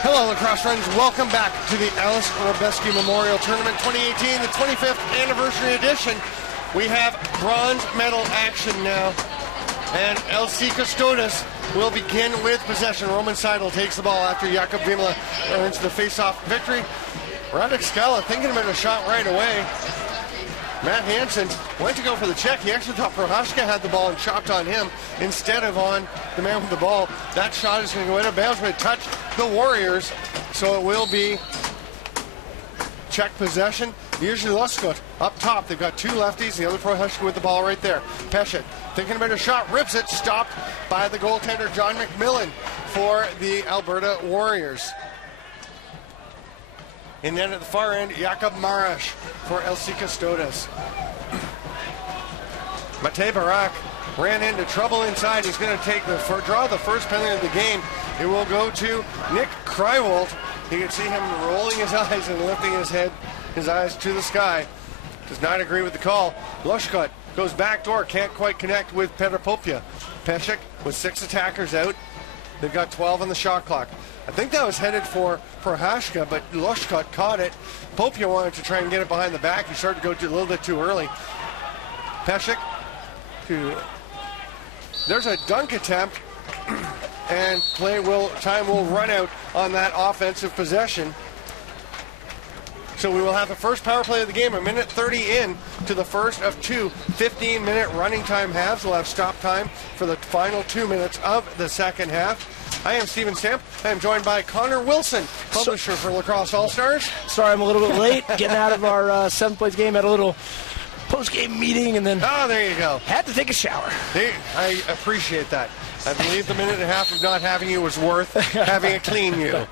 Hello, lacrosse friends. Welcome back to the Aleš Hřebeský Memorial Tournament 2018, the 25th anniversary edition. We have bronze medal action now, and Custodes will begin with possession. Roman Seidel takes the ball after Jakub Vimla earns the face-off victory. Radek Skala thinking about a shot right away. Matt Hansen went to go for the check. He actually thought Prohaska had the ball and chopped on him instead of on the man with the ball. That shot is going to go out of bounds, but it touched the Warriors, so it will be check possession. Usually Luskut up top. They've got two lefties. The other Prohaska with the ball right there. Peshet thinking about a shot, rips it, stopped by the goaltender John McMillan for the Alberta Warriors. And then at the far end, Jakub Marash for Custodes. Matej Barak ran into trouble inside. He's going to draw the first penalty of the game. It will go to Nick Krywald. You can see him rolling his eyes and lifting his eyes to the sky. Does not agree with the call. Lushkut goes back door, can't quite connect with Petr Popia. Peshek with 6 attackers out. They've got 12 on the shot clock. I think that was headed for Prohaska, but Lushkut caught it. Popia wanted to try and get it behind the back. He started to go a little bit too early. Peshek, there's a dunk attempt, and time will run out on that offensive possession. So we will have the first power play of the game, a minute 30 in to the first of two 15-minute running time halves. We'll have stop time for the final 2 minutes of the second half. I am Stephen Stamp. I am joined by Connor Wilson, publisher for LaxAllStars. Sorry, I'm a little bit late. Getting out of our 7th place game, had a little post-game meeting, and then there you go. Had to take a shower. I appreciate that. I believe the minute and a half of not having you was worth having a clean you.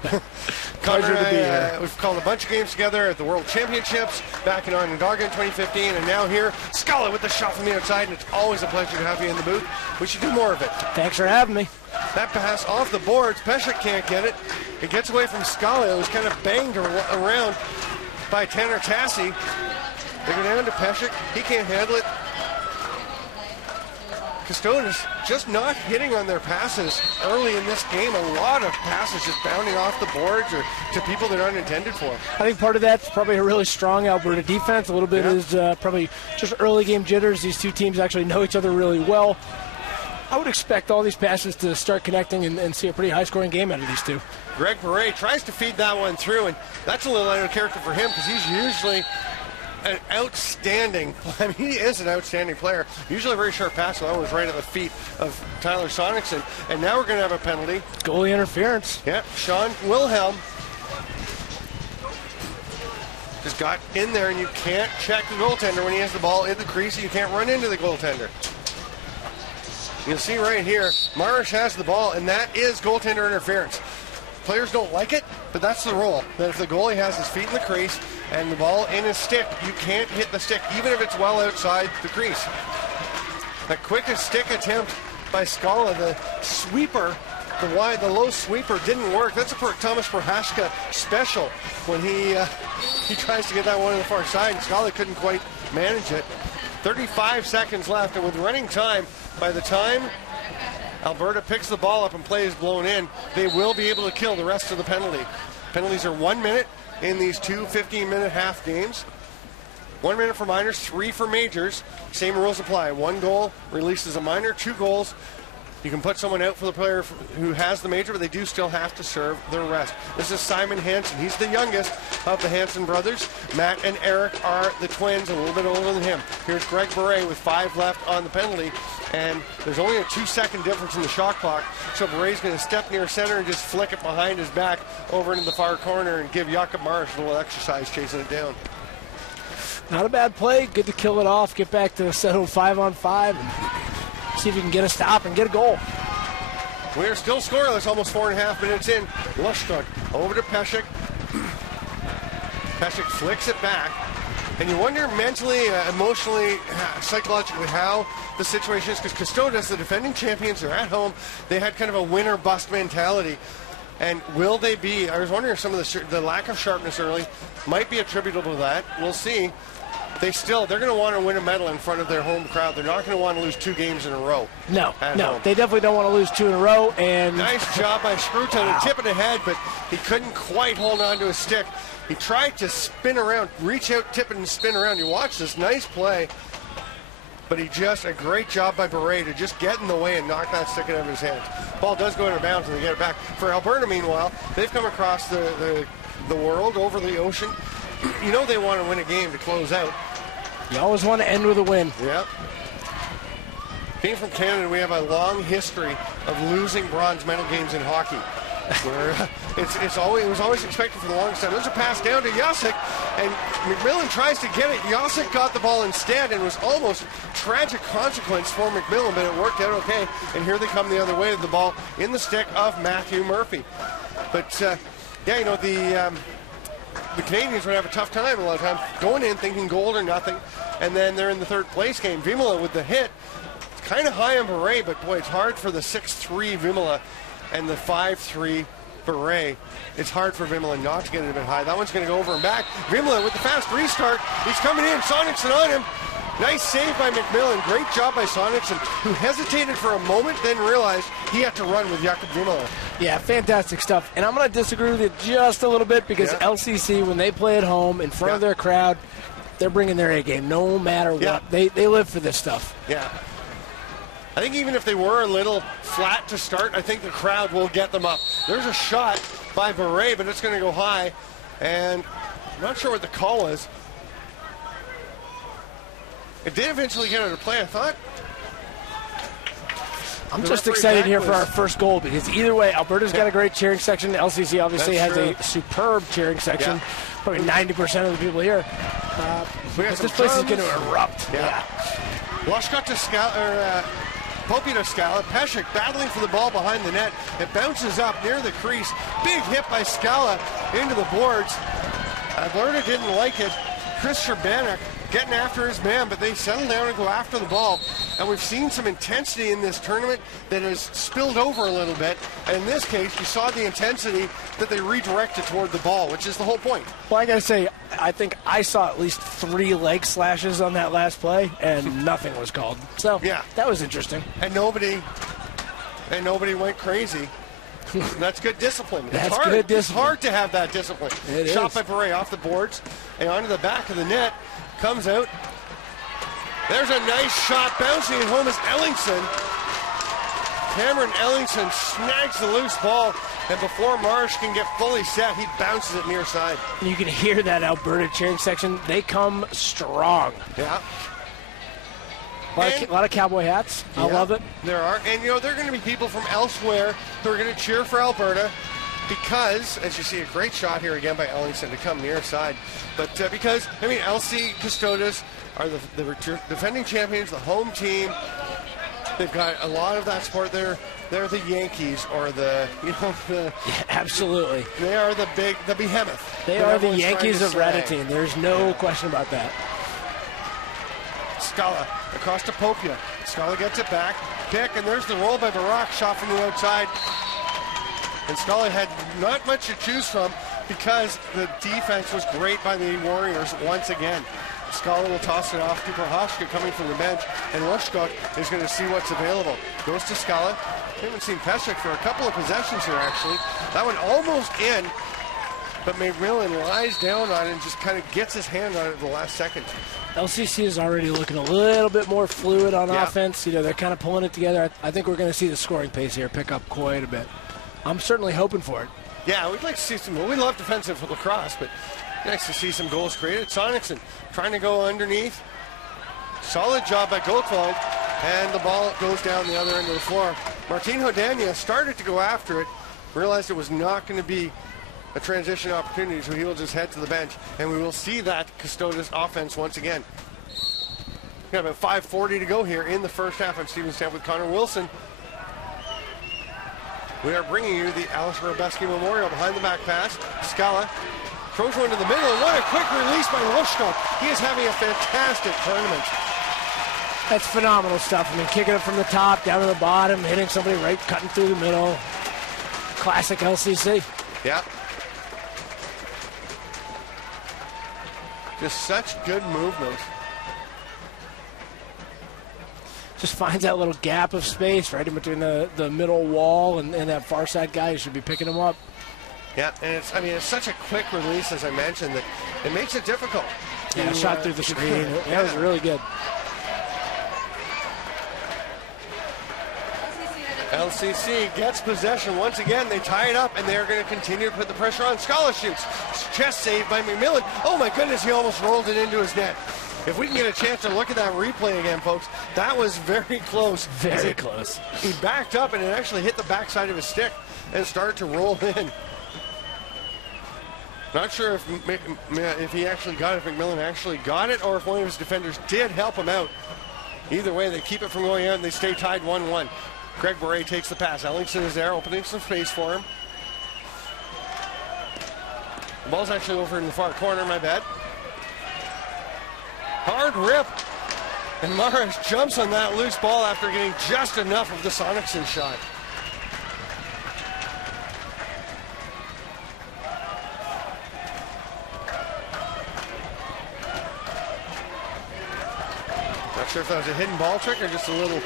Connor, to be here. We've called a bunch of games together at the World Championships back in Onondaga in 2015, and now here, Scala with the shot from the outside, and it's always a pleasure to have you in the booth. We should do more of it. Thanks for having me. That pass off the boards. Peshek can't get it. It gets away from Scala. It was kind of banged around by Tanner Tassi. They go down to Peshek. He can't handle it. Custodes just not hitting on their passes early in this game. A lot of passes just bounding off the boards or to people that aren't intended for. I think part of that's probably a really strong Alberta defense. A little bit is probably just early game jitters. These two teams actually know each other really well. I would expect all these passes to start connecting and see a pretty high-scoring game out of these two. Greg Beret tries to feed that one through, and that's a little out of character for him because he's usually an outstanding, I mean, he is an outstanding player. Usually a very sharp pass, so that was right at the feet of Tyler Sonicson. And now we're going to have a penalty. Goalie interference. Yeah, Sean Wilhelm just got in there, and you can't check the goaltender when he has the ball in the crease. You can't run into the goaltender. You'll see right here, Marish has the ball, and that is goaltender interference. Players don't like it, but that's the rule. That if the goalie has his feet in the crease and the ball in his stick, you can't hit the stick, even if it's well outside the crease. The quickest stick attempt by Scala, the sweeper, the low sweeper didn't work. That's a Thomas Prohaska special when he tries to get that one on the far side, and Scala couldn't quite manage it. 35 seconds left, and with running time, by the time Alberta picks the ball up and play is blown in, they will be able to kill the rest of the penalty. Penalties are 1 minute in these two 15-minute half games. 1 minute for minors, 3 for majors. Same rules apply. 1 goal releases a minor, 2 goals. You can put someone out for the player who has the major, but they do still have to serve the rest. This is Simon Hansen. He's the youngest of the Hansen brothers. Matt and Eric are the twins, a little bit older than him. Here's Greg Beret with 5 left on the penalty, and there's only a 2-second difference in the shot clock, so Beret's going to step near center and just flick it behind his back over into the far corner and give Jakob Marish a little exercise chasing it down. Not a bad play. Good to kill it off, get back to a settled 5-on-5, and see if you can get a stop and get a goal. We're still scoreless, almost 4.5 minutes in. Lushkog over to Pesek. Pesek flicks it back. And you wonder mentally, emotionally, psychologically how the situation is, because Custodes, the defending champions, are at home. They had kind of a win or bust mentality. And will they be? I was wondering if some of the lack of sharpness early might be attributable to that. We'll see. They're going to want to win a medal in front of their home crowd. They're not going to want to lose 2 games in a row. No, home. They definitely don't want to lose 2 in a row. And nice job by Scruton to tip it ahead, but he couldn't quite hold on to his stick. He tried to spin around, reach out, tip it, and spin around. You watch this nice play, but a great job by Beret to just get in the way and knock that stick out of his hands. Ball does go into bounds, and they get it back. For Alberta, meanwhile, they've come across the world, over the ocean. You know they want to win a game to close out. You always want to end with a win. Yeah. Being from Canada, we have a long history of losing bronze medal games in hockey. Where it was always expected for the longest time. There's a pass down to Yosik, and McMillan tries to get it. Yosik got the ball instead, and it was almost tragic consequence for McMillan, but it worked out okay. And here they come the other way, the ball in the stick of Matthew Murphy. But the Canadians would have a tough time a lot of times going in thinking gold or nothing, and then they're in the third place game. Vimala with the hit. It's kind of high on Beret, but boy, it's hard for the 6'3 Vimala and the 5'3 Beret. It's hard for Vimala not to get it a bit high. That one's going to go over and back. Vimala with the fast restart. He's coming in. Sonicson on him. Nice save by McMillan. Great job by Sonicson, who hesitated for a moment, then realized he had to run with Jakob Vimala. Yeah, fantastic stuff. And I'm going to disagree with you just a little bit, because LCC, when they play at home in front of their crowd, they're bringing their A game no matter what. They live for this stuff. Yeah. I think even if they were a little flat to start, I think the crowd will get them up. There's a shot by Beret, but it's going to go high. And I'm not sure what the call is. It did eventually get out of play, I thought. I'm just excited here for our first goal, because either way, Alberta's got a great cheering section. LCC obviously has a superb cheering section. Probably 90% of the people here. But this place is going to erupt. Lushkot to Scala, Popey to Scala. Pesek battling for the ball behind the net. It bounces up near the crease. Big hit by Scala into the boards. Alberta didn't like it. Chris Sherbanek getting after his man, but they settle down and go after the ball. And we've seen some intensity in this tournament that has spilled over a little bit. And in this case, you saw the intensity that they redirected toward the ball, which is the whole point. Well, I got to say, I think I saw at least 3 leg slashes on that last play, and nothing was called. So, that was interesting. And nobody went crazy. That's good discipline. That's good discipline. It's hard to have that discipline. Shot by Beret off the boards and onto the back of the net. Comes out. There's a nice shot. Bouncing it home is Ellingson. Cameron Ellingson snags the loose ball, and before Marsh can get fully set, he bounces it near side. You can hear that Alberta cheering section. They come strong. Yeah. A lot of cowboy hats. I love it. There are. And, you know, there are going to be people from elsewhere who are going to cheer for Alberta because, as you see, a great shot here again by Ellingson to come near side. But because, I mean, LC Custodes are the defending champions, the home team. They've got a lot of that sport. They're the Yankees or the, you know, the... Yeah, absolutely. They are the behemoth. They are the Yankees of Reddington. There's no question about that. Scala across to Popia. Scala gets it back. Pick, and there's the roll by Barak. Shot from the outside. And Scala had not much to choose from because the defense was great by the Warriors once again. Scala will toss it off to Prohaska coming from the bench, and Rushkot is going to see what's available. Goes to Scala. We haven't seen Pesek for a couple of possessions here, actually. That one almost in, but McMillan lies down on it and just kind of gets his hand on it at the last second. LCC is already looking a little bit more fluid on offense. You know, they're kind of pulling it together. I think we're going to see the scoring pace here pick up quite a bit. I'm certainly hoping for it. Yeah, we'd like to see some. Well, we love defensive lacrosse, but nice to see some goals created. Sonicson trying to go underneath. Solid job by Goldwald, and the ball goes down the other end of the floor. Martin Hodania started to go after it, realized it was not going to be a transition opportunity, so he will just head to the bench, and we will see that Custodes offense once again. We've got about 5:40 to go here in the first half. I'm Steven Stamp with Connor Wilson. We are bringing you the Aleš Hřebeský Memorial behind the back pass. Scala throws one to the middle, and what a quick release by Rushkot. He is having a fantastic tournament. That's phenomenal stuff. I mean, kicking it from the top, down to the bottom, hitting somebody right, cutting through the middle. Classic LCC. Yeah. Just such good movement. Just finds that little gap of space right in between the middle wall and that far side guy who should be picking him up. Yeah, and it's such a quick release, as I mentioned, that it makes it difficult. Yeah, shot through the screen. That was really good. LCC gets possession once again. They tie it up, and they're going to continue to put the pressure on. Scala shoots. Chest saved by McMillan. Oh my goodness, he almost rolled it into his net. If we can get a chance to look at that replay again, folks, that was very close. Very close. He backed up, and it actually hit the backside of his stick and started to roll in. Not sure if he actually got it, if McMillan actually got it, or if one of his defenders did help him out. Either way, they keep it from going out, and they stay tied 1-1. Greg Beret takes the pass. Ellingson is there, opening some space for him. The ball's actually over in the far corner, my bad. Hard rip. And Morris jumps on that loose ball after getting just enough of the Sonicson shot. Not sure if that was a hidden ball trick or just a little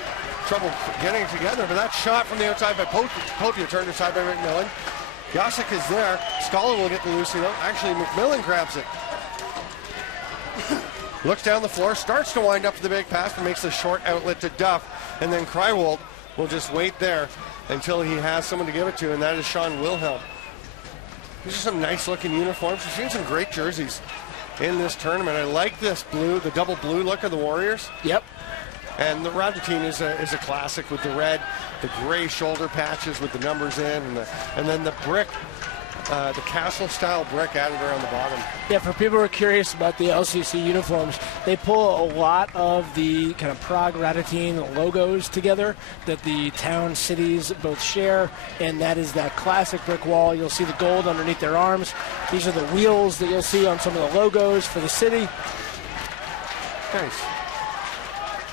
trouble getting it together, but that shot from the outside by Popia turned aside by McMillan. Jacek is there. Scala will get the loose, you know. Actually, McMillan grabs it. Looks down the floor, starts to wind up to the big pass, and makes the short outlet to Duff. And then Krywald will just wait there until he has someone to give it to, and that is Sean Wilhelm. These are some nice-looking uniforms. We've seen some great jerseys in this tournament. I like this blue, the double blue look of the Warriors. Yep. And the Radutin is a classic with the red, the gray shoulder patches with the numbers in, and then the brick, the castle-style brick added around the bottom. Yeah, for people who are curious about the LCC uniforms, they pull a lot of the kind of Prague Radutin logos together that the town cities both share, and that is that classic brick wall. You'll see the gold underneath their arms. These are the wheels that you'll see on some of the logos for the city. Nice.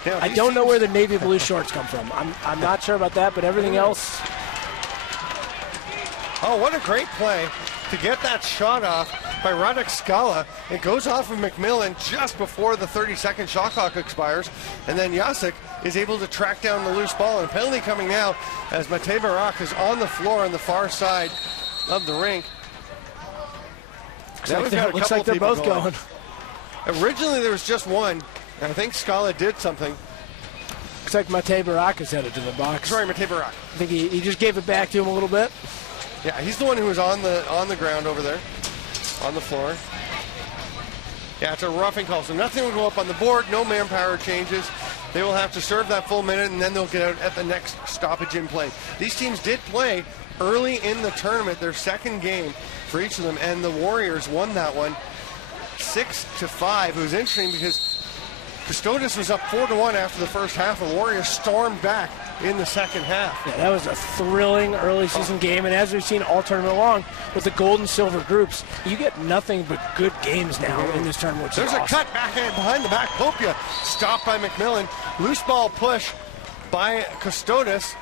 Now, I don't know where the navy blue shorts come from. I'm not sure about that, but everything else. Oh, what a great play to get that shot off by Radek Scala. It goes off of McMillan just before the 30-second shot clock expires, and then Jacek is able to track down the loose ball. And a penalty coming now as Matej Barak is on the floor on the far side of the rink. Looks like they're both going. Originally there was just one. I think Scala did something. Looks like Matej Barak is headed to the box. Sorry, Matej Barak. I think he just gave it back to him a little bit. Yeah, he's the one who was on the ground over there, on the floor. Yeah, it's a roughing call, so nothing will go up on the board. No manpower changes. They will have to serve that full minute, and then they'll get out at the next stoppage in play. These teams did play early in the tournament, their second game for each of them, and the Warriors won that one 6-5. It was interesting because Custodes was up 4-1 after the first half. The Warriors stormed back in the second half. Yeah, that was a thrilling early season game, and as we've seen all tournament long with the gold and silver groups, you get nothing but good games now in this tournament. There's a cut backhand behind the back. Popia stopped by McMillan. Loose ball push by Custodes.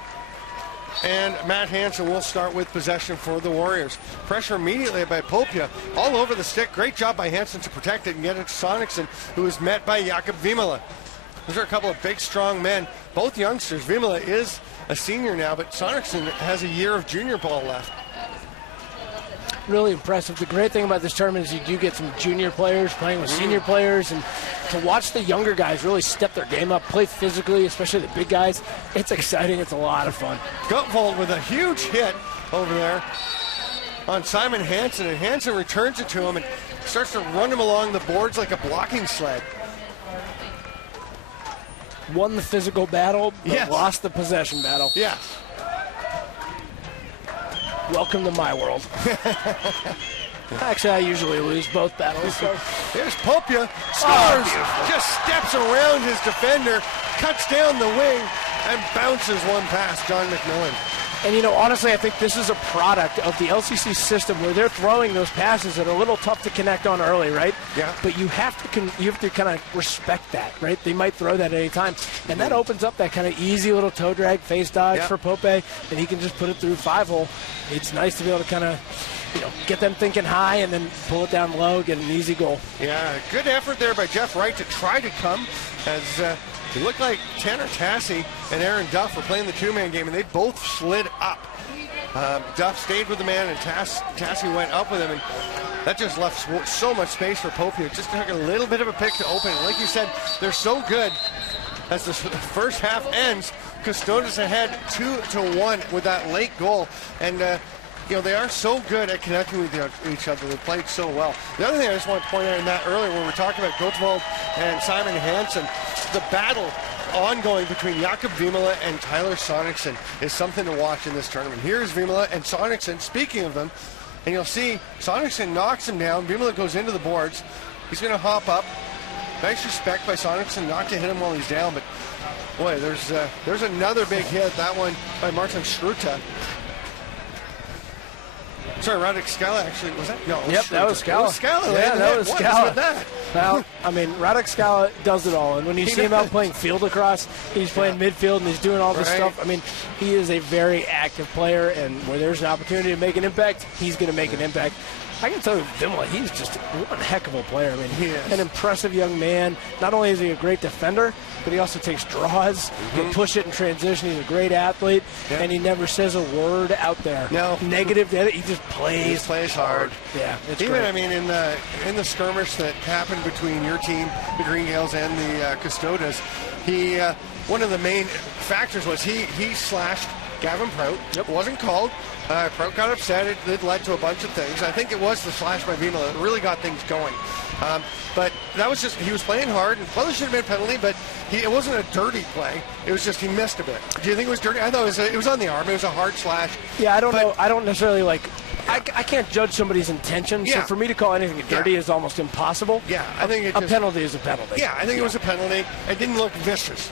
And Matt Hansen will start with possession for the Warriors. Pressure immediately by Popia. All over the stick. Great job by Hansen to protect it and get it to Sonicson, who is met by Jakob Vimala. Those are a couple of big, strong men. Both youngsters. Vimala is a senior now, but Sonicson has a year of junior ball left. Really impressive. The great thing about this tournament is you do get some junior players playing with senior players, and to watch the younger guys really step their game up, play physically, especially the big guys, it's exciting. It's a lot of fun. Gutvold with a huge hit over there on Simon Hansen, and Hansen returns it to him and starts to run him along the boards like a blocking sled. Won the physical battle, but lost the possession battle. Yes. Welcome to my world. Actually, I usually lose both battles. So. Here's Popia, scores, just steps around his defender, cuts down the wing, and bounces one past John McMillan. And, you know, honestly, I think this is a product of the LCC system where they're throwing those passes that are a little tough to connect on early, right? Yeah. But you have to kind of respect that, right? They might throw that at any time. And that opens up that kind of easy little toe drag, face dodge for Pope, and he can just put it through 5-hole. It's nice to be able to kind of, you know, get them thinking high and then pull it down low, get an easy goal. Yeah, good effort there by Jeff Wright to try to come as it looked like Tanner Tassi and Aaron Duff were playing the two-man game, and they both slid up. Duff stayed with the man, and Tassi went up with him, and that just left so much space for Pope here. Just took a little bit of a pick to open it. Like you said, they're so good. As the first half ends, Custodes ahead 2-1 with that late goal, and you know, they are so good at connecting with each other. They played so well. The other thing I just want to point out in that earlier, when we're talking about Gutvold and Simon Hansen, the battle ongoing between Jakob Vimala and Tyler Sonicson is something to watch in this tournament. Here's Vimala and Sonicson, speaking of them, and you'll see Sonicson knocks him down. Vimala goes into the boards. He's going to hop up. Nice respect by Sonicson not to hit him while he's down, but boy, there's another big hit, that one by Martin Schruta. Sorry, Radek Skala actually, was that? No, yep, that was Skala. Yeah, that was Skala. Well, I mean, Radek Skala does it all, and when you see him out playing field lacrosse, he's playing midfield and he's doing all this stuff. I mean, he is a very active player, and where there's an opportunity to make an impact, he's going to make an impact. I can tell you, Vimala, he's just one heck of a player. I mean, he is an impressive young man. Not only is he a great defender, but he also takes draws. He can push it in transition. He's a great athlete, and he never says a word out there. No. Negative. He just plays. He plays hard. Yeah, it's even great. I mean, in the skirmish that happened between your team, the Green Gales, and the Custodes, he one of the main factors was he slashed Gavin Prout. It wasn't called. Prout got upset. It led to a bunch of things. I think it was the slash by Vimala that really got things going. But that was just, he was playing hard, and probably should have been a penalty, but it wasn't a dirty play. It was just he missed a bit. Do you think it was dirty? I thought it was on the arm. It was a hard slash. Yeah, I don't know. I don't necessarily I can't judge somebody's intention, so for me to call anything dirty is almost impossible. Yeah, I think a penalty is a penalty. Yeah, I think it was a penalty. It didn't look vicious.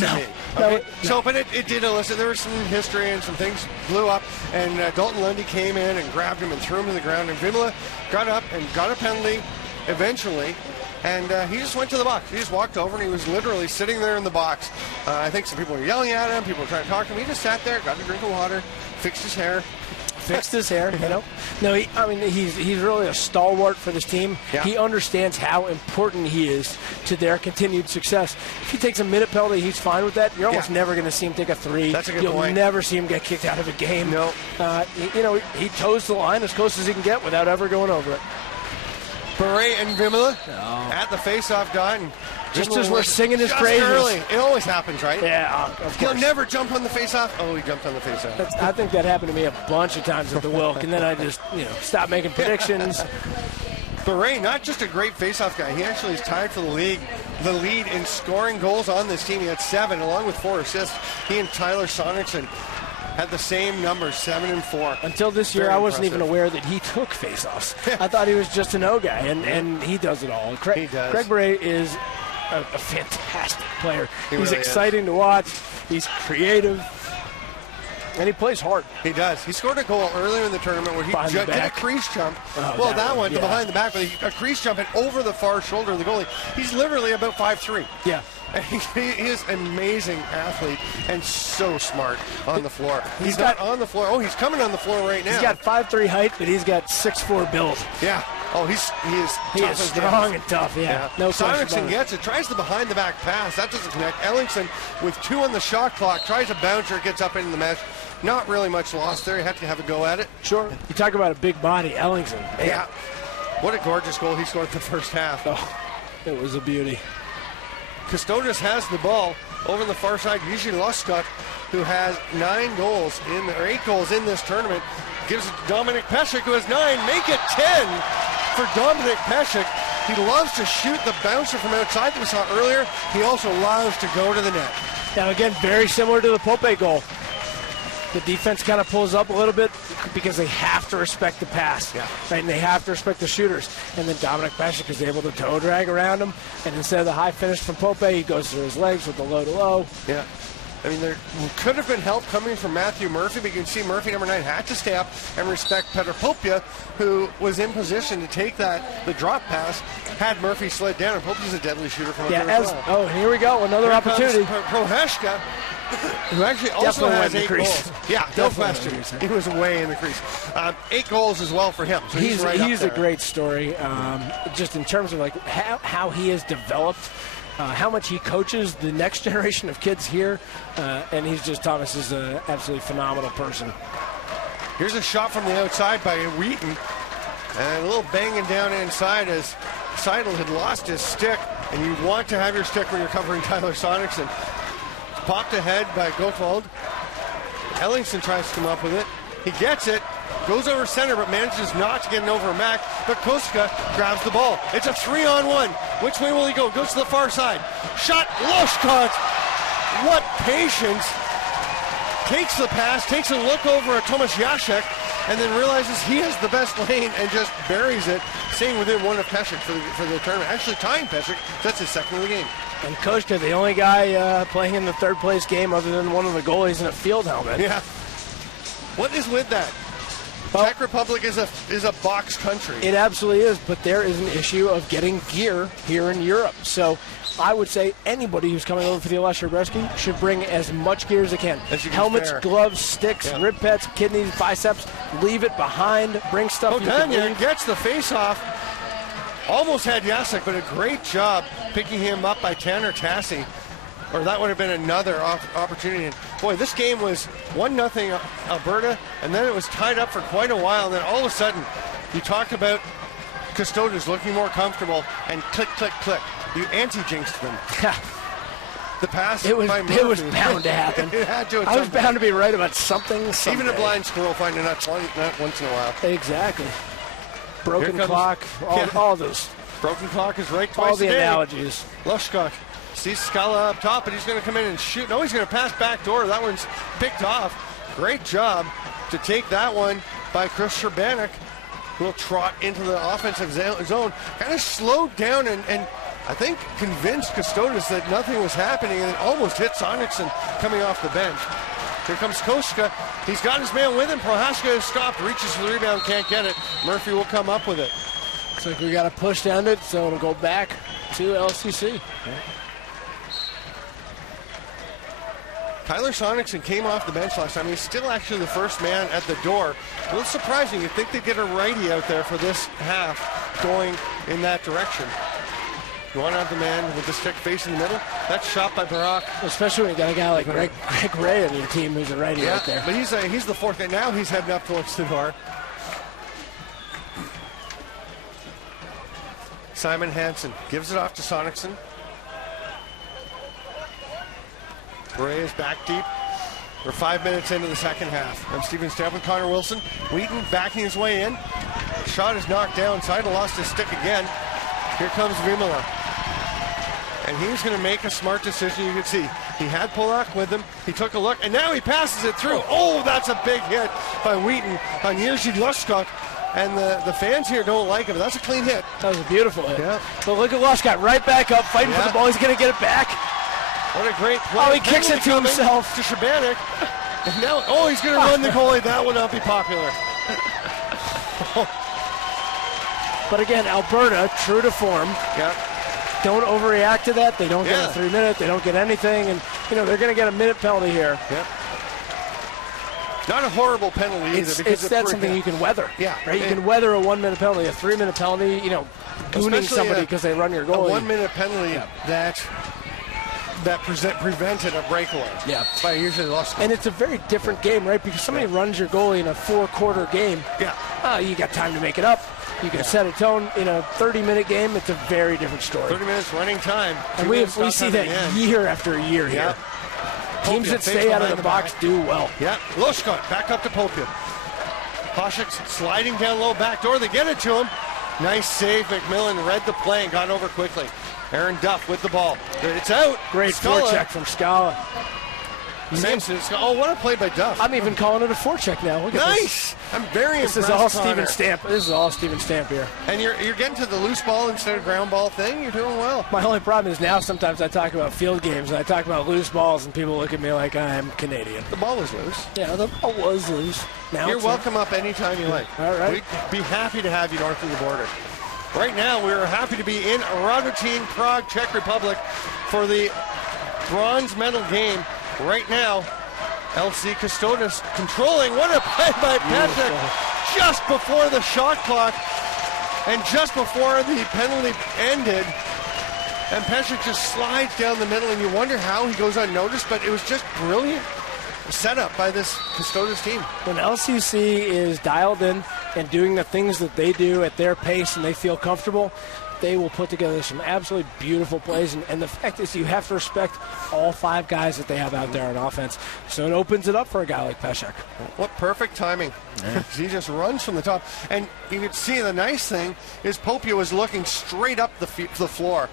No. Okay. So, but it did elicit. There was some history and some things blew up, and Dalton Lundy came in and grabbed him and threw him to the ground, and Vimala got up and got a penalty eventually, and he just went to the box. He just walked over, and he was literally sitting there in the box. I think some people were yelling at him, people were trying to talk to him. He just sat there, got a drink of water, fixed his hair. You know. No, he's really a stalwart for this team. Yeah. He understands how important he is to their continued success. If he takes a minute penalty, he's fine with that. You're almost never going to see him take a three. That's a good point. You'll never see him get kicked out of a game. No. He toes the line as close as he can get without ever going over it. Beret and Vimala at the face-off dot, and Just as we're singing his praises. Early. It always happens, right? Yeah, of course. He'll never jump on the face-off. Oh, he jumped on the face-off. I think that happened to me a bunch of times at the Wilk, and then I just, stopped making predictions. But Ray, not just a great face-off guy. He actually is tied for the lead in scoring goals on this team. He had 7, along with 4 assists. He and Tyler Sonicson had the same numbers, 7 and 4. Until this year, I wasn't even aware that he took face-offs. I thought he was just an O guy, and he does it all. He does. Craig Bray is a fantastic player. He's really exciting to watch. He's creative. And he plays hard. He does. He scored a goal earlier in the tournament where he did a crease jump. Oh, that one, the behind the back, but a crease jump and over the far shoulder of the goalie. He's literally about 5'3". Yeah. And he is an amazing athlete and so smart on the floor. He's not on the floor. Oh, he's coming on the floor right now. He's got 5'3" height, but he's got 6'4" build. Yeah. Oh, he is strong and tough. Yeah. No question. Sonicson gets it. Tries the behind the back pass. That doesn't connect. Ellingson with 2 on the shot clock tries a bouncer. Gets up into the mesh. Not really much lost there. You have to have a go at it. Sure. You talk about a big body, Ellingson. Man. Yeah. What a gorgeous goal he scored in the first half. Oh, it was a beauty. Custodes has the ball over on the far side. Usually Luscott, who has 8 goals in this tournament, gives it to Dominic Pesek, who has 9. Make it 10 for Dominic Pesek. He loves to shoot the bouncer from outside that we saw earlier. He also loves to go to the net. Now, again, very similar to the Pope goal. The defense kind of pulls up a little bit because they have to respect the pass, right? And they have to respect the shooters. And then Dominic Pesek is able to toe drag around him. And instead of the high finish from Pope, he goes through his legs with the low-to-low. Yeah. I mean, there could have been help coming from Matthew Murphy, but you can see Murphy, number 9, had to stay up and respect Petr Popia, who was in position to take the drop pass, had Murphy slid down, and Popia's a deadly shooter from up there as well. Oh, here we go, another opportunity. Proheshka, who actually also has 8 goals. Yeah, no question. He was way in the crease. 8 goals as well for him. So he's a great story, just in terms of like how he has developed. How much he coaches the next generation of kids here, and Thomas is an absolutely phenomenal person. Here's a shot from the outside by Wheaton, and a little banging down inside as Seidel had lost his stick, and you want to have your stick when you're covering Tyler Sonicson. Popped ahead by Gottwald. Ellingson tries to come up with it. He gets it, goes over center, but manages not to get it over Mac. But Koska grabs the ball. It's a 3-on-1. Which way will he go? Goes to the far side. Shot, Loshkot. What patience. Takes the pass, takes a look over at Tomas Jacek, and then realizes he has the best lane and just buries it, staying within 1 of Pesek for the tournament. Actually tying Pesek. That's his second of the game. And Koska, the only guy playing in the third place game other than one of the goalies in a field helmet. Yeah. What is with that? Well, Czech Republic is a box country. It absolutely is, but there is an issue of getting gear here in Europe. So I would say anybody who's coming over for the Aleš Hřebeský should bring as much gear as they can. Helmets, gloves, sticks, rib pads, kidneys, biceps. Leave it behind. Bring stuff. O'Daniel gets the face-off. Almost had Jacek, but a great job picking him up by Tanner Tassi. Or that would have been another opportunity. And boy, this game was 1-0 Alberta, and then it was tied up for quite a while. And then all of a sudden, you talked about Custodes looking more comfortable, and click, click, click. You anti-jinxed them. The pass it was bound to happen. It had to. I was bound to be right about something someday. Even a blind squirrel finds a nut once in a while. Exactly. Broken clock, all those. Broken clock is right twice all the a day. Analogies. Lushkot sees Scala up top, and he's going to come in and shoot. No, he's going to pass back door. That one's picked off. Great job to take that one by Chris Sherbanek, who will trot into the offensive zone. Kind of slowed down and I think convinced Custodes that nothing was happening, and it almost hit Sonicson coming off the bench. Here comes Koska. He's got his man with him. Prohaska is stopped, reaches for the rebound, can't get it. Murphy will come up with it. Looks like we got to push down it, so it'll go back to LCC. Okay. Tyler Sonicson came off the bench last time. He's still actually the first man at the door. A little surprising. You'd think they'd get a righty out there for this half going in that direction. You want to have the man with the stick facing the middle? That's shot by Barak. Especially when you got a guy like Greg Ray on your team who's a righty right there. But he's the fourth guy. Now he's heading up towards the door. Simon Hansen gives it off to Sonicson. Bray is back deep. We're 5 minutes into the second half. I'm Steven Stamp with Connor Wilson. Wheaton backing his way in. Shot is knocked down. Saida lost his stick again. Here comes Vimala. And he's going to make a smart decision. You can see he had Polak with him. He took a look, and now he passes it through. Oh, that's a big hit by Wheaton on Jerzy Luskok. And the fans here don't like him. That's a clean hit. That was a beautiful hit. Yeah. But look at Luskok right back up, fighting for the ball. He's going to get it back. What a great play. Oh, he kicks it to himself. To Shabanik. And now, he's going to run the goalie. That will not be popular. But again, Alberta, true to form. Yeah. Don't overreact to that. They don't get a 3 minute. They don't get anything. And, they're going to get a minute penalty here. Yep. Not a horrible penalty either. It's something you can weather. Yeah. Right? You can weather a 1 minute penalty, a 3 minute penalty, gooning somebody because they run your goalie. A 1 minute penalty that prevented a breakaway. Yeah. By usually lost. And it's a very different game, right? Because somebody runs your goalie in a 4-quarter game. Yeah. You got time to make it up. You can set a tone. In a 30-minute game, it's a very different story. 30 minutes running time. And we see that year after year here. Teams that stay out of the box do well. Yeah. Luskot back up to Popia. Poshik sliding down low back door. They get it to him. Nice save. McMillan read the play and got over quickly. Aaron Duff with the ball. It's out. Great forecheck from Scala. What a play by Duff. I'm even calling it a forecheck now. Look at this. I'm very impressed. This is all Steven Stamp. This is all Steven Stamp here. And you're getting to the loose ball instead of ground ball thing. You're doing well. My only problem is now sometimes I talk about field games and I talk about loose balls and people look at me like I'm Canadian. The ball was loose. Yeah, the ball was loose. Now you're welcome up anytime you like. All right. We'd be happy to have you north of the border. Right now, we're happy to be in Radotín, Prague, Czech Republic for the bronze medal game. Right now, LC Custodes controlling. What a play by Patrick just before the shot clock and just before the penalty ended. And Patrick just slides down the middle, and you wonder how he goes unnoticed, but it was just brilliant setup by this Custodes team. When LCC is dialed in and doing the things that they do at their pace and they feel comfortable, they will put together some absolutely beautiful plays. And the fact is you have to respect all 5 guys that they have out there on offense. So it opens it up for a guy like Pesek. What perfect timing. Yeah. He just runs from the top. And you can see the nice thing is Popia was looking straight up the floor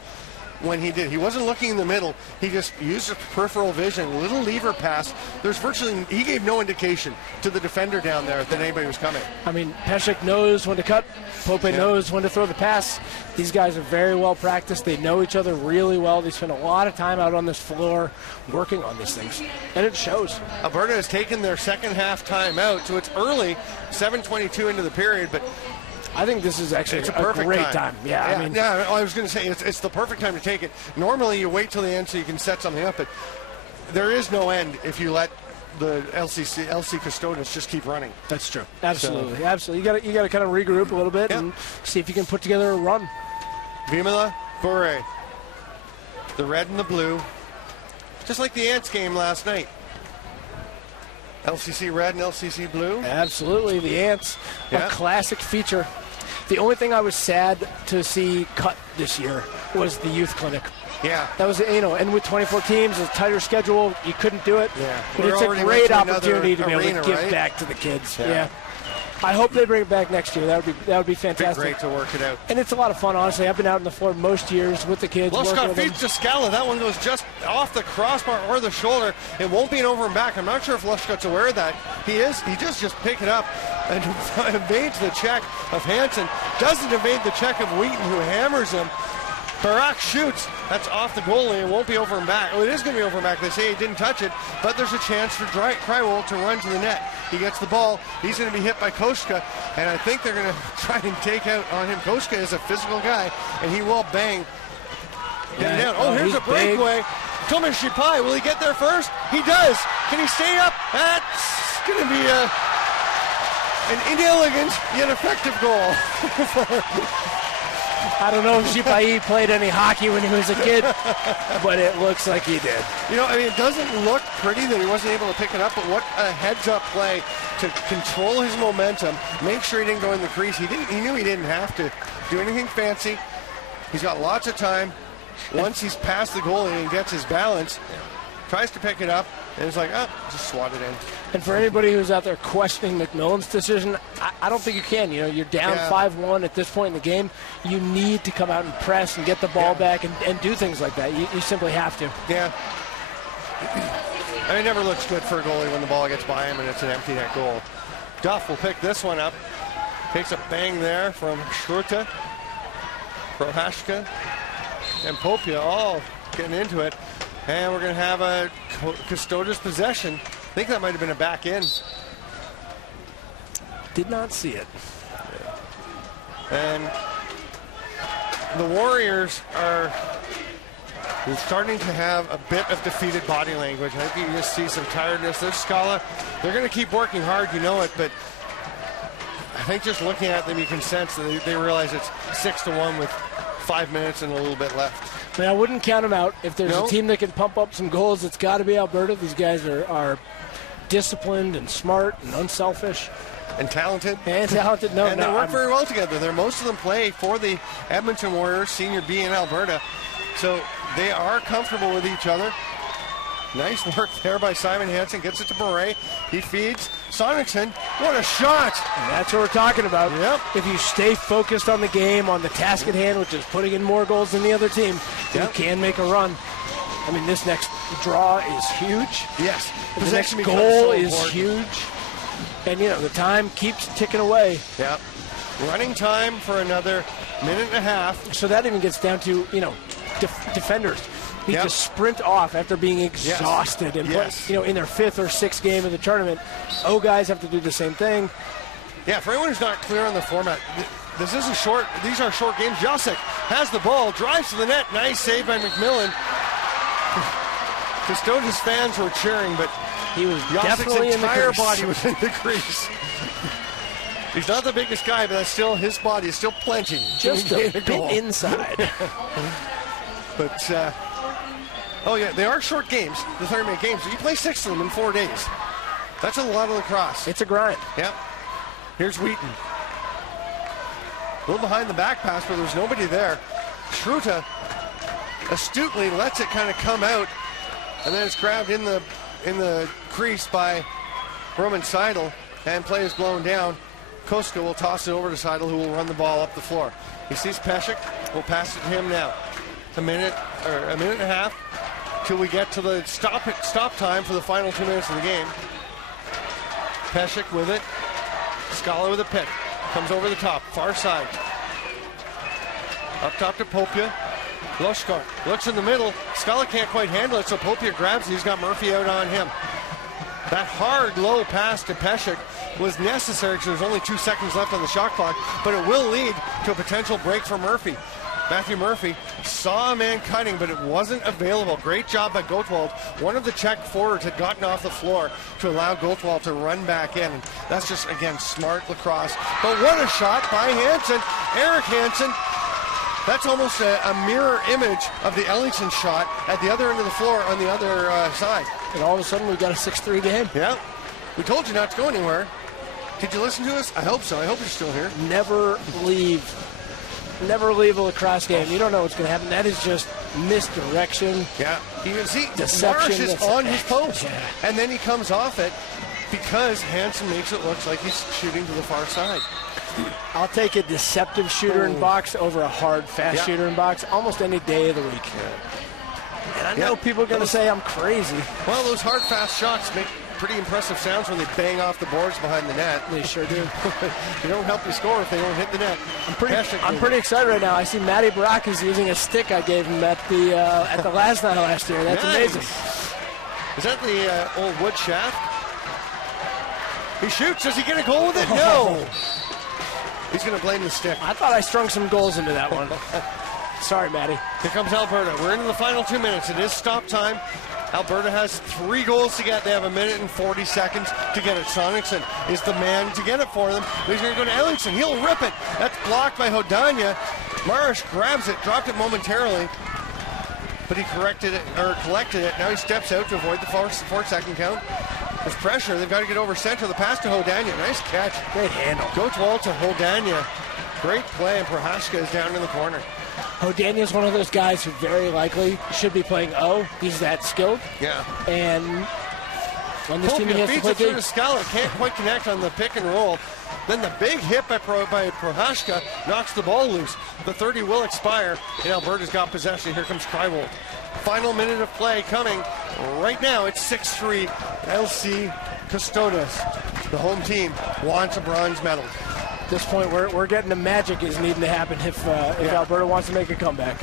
when he did. He wasn't looking in the middle. He just used his peripheral vision, a little lever pass. He gave no indication to the defender down there that anybody was coming. I mean, Pesek knows when to cut. Pope knows when to throw the pass. These guys are very well practiced. They know each other really well. They spend a lot of time out on this floor working on these things, and it shows. Alberta has taken their second half timeout, so it's early, 7:22 into the period, but I think this is actually a great time. I was going to say it's the perfect time to take it. Normally you wait till the end so you can set something up, but there is no end if you let the LC Custodes just keep running. That's true. Absolutely. You got to kind of regroup a little bit and see if you can put together a run. Vimala, Bure, the red and the blue, just like the Ants game last night. LCC red and LCC blue. Absolutely, the Ants, a classic feature. The only thing I was sad to see cut this year was the youth clinic. Yeah. That was, and with 24 teams, a tighter schedule, you couldn't do it. Yeah. But it's a great opportunity to be able to give back to the kids. Yeah. I hope they bring it back next year. That would be fantastic. Great to work it out. And it's a lot of fun, honestly. I've been out on the floor most years with the kids. Luskot feeds to Scala. That one goes just off the crossbar or the shoulder. It won't be an over and back. I'm not sure if Luskot's aware of that. He is. He just pick it up and evades the check of Hansen. Doesn't evade the check of Wheaton, who hammers him. Barak shoots. That's off the goalie. It won't be over and back. Well, it is going to be over and back. They say he didn't touch it, but there's a chance for Krywoldt to run to the net. He gets the ball. He's going to be hit by Koska, and I think they're going to try and take out on him. Koska is a physical guy, and he will bang him down. Oh, here's a breakaway. Tomas Shipai, will he get there first? He does. Can he stay up? That's going to be an inelegant yet effective goal. I don't know if Shipai played any hockey when he was a kid, but it looks like he did. It doesn't look pretty that he wasn't able to pick it up, but what a heads-up play to control his momentum, make sure he didn't go in the crease. He knew he didn't have to do anything fancy. He's got lots of time. Once he's past the goalie and gets his balance, tries to pick it up, and it's like, oh, just swat it in. And for anybody who's out there questioning McMillan's decision, I don't think you can. You know, you're down 5-1 at this point in the game. You need to come out and press and get the ball back and do things like that. You simply have to. Yeah. I mean, it never looks good for a goalie when the ball gets by him and it's an empty net goal. Duff will pick this one up. Takes a bang there from Schroeder, Prohaska, and Popia all getting into it. And we're going to have a Custodes possession. I think that might have been a back in. Did not see it. And the Warriors are starting to have a bit of defeated body language. I think you just see some tiredness. There's Scala. They're going to keep working hard, you know it, but I think just looking at them, you can sense that they realize it's 6-1 with 5 minutes and a little bit left. I mean, I wouldn't count them out. If there's a team that can pump up some goals, it's got to be Alberta. These guys are disciplined and smart and unselfish. And talented. And talented. And they work very well together. Most of them play for the Edmonton Warriors, Senior B in Alberta. So they are comfortable with each other. Nice work there by Simon Hansen. Gets it to Beret. He feeds Sonicson. What a shot! And that's what we're talking about. Yep. If you stay focused on the game, on the task at hand, which is putting in more goals than the other team, you can make a run. I mean, this next draw is huge. Yes. The next goal is huge. And, you know, the time keeps ticking away. Yep. Running time for another minute and a half. So that even gets down to, you know, defenders need to sprint off after being exhausted and put, you know, in their 5th or 6th game of the tournament. Guys have to do the same thing. Yeah, for anyone who's not clear on the format, this isn't short. These are short games. Jacek has the ball, drives to the net. Nice save by McMillan. Custodes fans were cheering, but he was Jacek's entire body was in the crease. He's not the biggest guy, but that's still his body is still plenty. Just a bit inside. But, oh yeah, they are short games, the 30-minute games. You play 6 of them in 4 days. That's a lot of lacrosse. It's a grind. Yep. Here's Wheaton. A little behind the back pass, but there's nobody there. Schroeder astutely lets it kind of come out, and then it's grabbed in the crease by Roman Seidel, and play is blown down. Koska will toss it over to Seidel, who will run the ball up the floor. He sees Pesek, will pass it to him now. A minute and a half till we get to the stop time for the final 2 minutes of the game. Pesek with it. Scala with a pick. Comes over the top, far side. Up top to Popia. Loshkar looks in the middle. Scala can't quite handle it, so Popia grabs it. He's got Murphy out on him. That hard, low pass to Pesek was necessary because there's only 2 seconds left on the shot clock, but it will lead to a potential break for Murphy. Matthew Murphy saw a man cutting, but it wasn't available. Great job by Gottwald. One of the Czech forwards had gotten off the floor to allow Gottwald to run back in. That's just, again, smart lacrosse. But what a shot by Hansen. Eric Hansen. That's almost a mirror image of the Ellington shot at the other end of the floor on the other side. And all of a sudden, we've got a 6-3 game. Yeah. We told you not to go anywhere. Did you listen to us? I hope so. I hope you're still here. Never leave a lacrosse game. You don't know what's going to happen. That is just misdirection. Yeah. You can see deception. Marsh is on his post. Yeah. And then he comes off it because Hansen makes it look like he's shooting to the far side. I'll take a deceptive shooter in box over a hard, fast shooter in box almost any day of the week. Yeah. And I know people are going to say I'm crazy. Well, those hard, fast shots make pretty impressive sounds when they bang off the boards behind the net. They sure do. They don't help you score if they don't hit the net. I'm pretty excited right now. I see Matty Barak is using a stick I gave him at the last night last year. That's amazing. Is that the old wood shaft? He shoots. Does he get a goal with it? No. He's going to blame the stick. I thought I strung some goals into that one. Sorry, Matty. Here comes Alberta. We're into the final 2 minutes. It is stop time. Alberta has 3 goals to get. They have a minute and 40 seconds to get it. Sonicson is the man to get it for them. He's going to go to Ellingson. He'll rip it. That's blocked by Hodania. Marish grabs it, dropped it momentarily, but he collected it. Now he steps out to avoid the 4-second count. There's pressure. They've got to get over center. The pass to Hodania. Nice catch. Great handle. Gottwald to Hodania. Great play, and Prohaska is down in the corner. Daniel's one of those guys who very likely should be playing O. He's that skilled. Yeah. And on this team, he has to play big. Scholar can't quite connect on the pick and roll. Then the big hit by Prohaska knocks the ball loose. The 30 will expire, and Alberta's got possession. Here comes Kreivold. Final minute of play coming right now. It's 6-3. LC Custodes, the home team, wants a bronze medal. At this point, we're getting the magic is needing to happen if Alberta wants to make a comeback.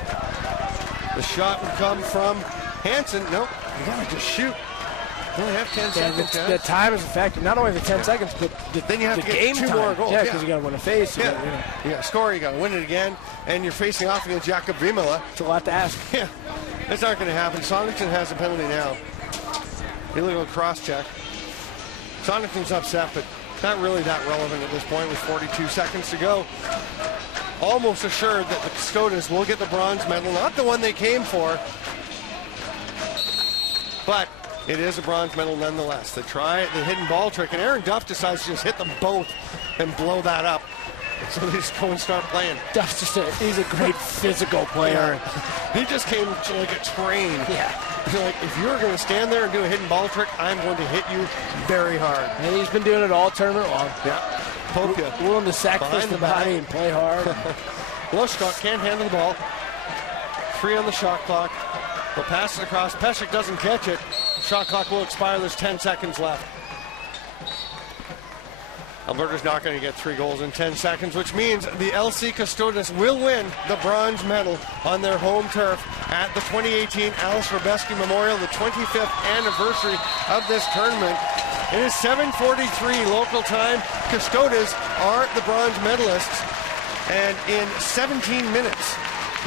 The shot would come from Hansen. Nope, you gotta just shoot. You only have 10 seconds. The time is a factor. Not only the 10 seconds, but then you have to get two more goals. Yeah, because you got to win a face. You got to score. You got to win it again, and you're facing off against Jakob Vimala. It's a lot to ask. Yeah, it's not going to happen. Sonington has a penalty now. Illegal cross check. Sonington's upset, but not really that relevant at this point with 42 seconds to go. Almost assured that the Custodes will get the bronze medal, not the one they came for, but it is a bronze medal nonetheless. They try the hidden ball trick, and Aaron Duff decides to just hit them both and blow that up. So they just go and start playing. Duff's he's a great physical player. Yeah. He just came like a train. Yeah. Like, if you're going to stand there and do a hidden ball trick, I'm going to hit you very hard. And he's been doing it all tournament long. Yeah. Poke you. Willing to sacrifice the body and play hard. Lushkot can't handle the ball. 3 on the shot clock. They'll pass it across. Pesek doesn't catch it. Shot clock will expire. There's 10 seconds left. Alberta's not going to get 3 goals in 10 seconds, which means the LC Custodes will win the bronze medal on their home turf at the 2018 Aleš Hřebeský Memorial, the 25th anniversary of this tournament. It is 7:43 local time. Custodes are the bronze medalists, and in 17 minutes,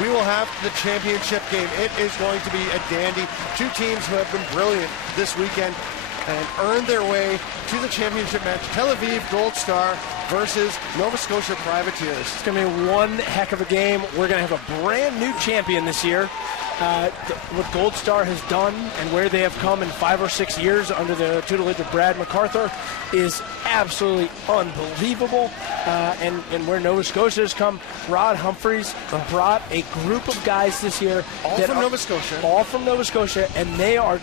we will have the championship game. It is going to be a dandy. 2 teams who have been brilliant this weekend and earned their way to the championship match. Tel Aviv Gold Star versus Nova Scotia Privateers. It's going to be one heck of a game. We're going to have a brand new champion this year. What Gold Star has done and where they have come in 5 or 6 years under the tutelage of Brad MacArthur is absolutely unbelievable. And where Nova Scotia has come, Rod Humphreys brought a group of guys this year. All from Nova Scotia. All from Nova Scotia, and they are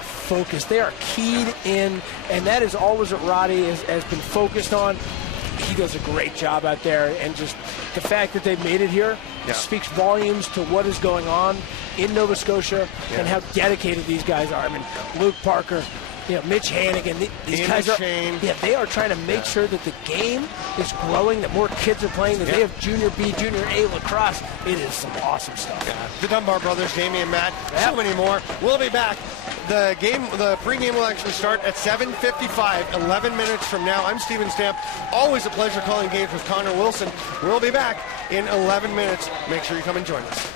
focused. They are keyed in, and that is always what Roddy has been focused on. He does a great job out there, and just the fact that they've made it here speaks volumes to what is going on in Nova Scotia and how dedicated these guys are. I mean, Luke Parker, Mitch Hannigan, these guys are, they are trying to make sure that the game is growing, that more kids are playing, that they have Junior B, Junior A lacrosse. It is some awesome stuff. Yeah. The Dunbar brothers, Jamie and Matt, so many more. We'll be back. The pregame will actually start at 7:55, 11 minutes from now. I'm Steven Stamp. Always a pleasure calling games with Connor Wilson. We'll be back in 11 minutes. Make sure you come and join us.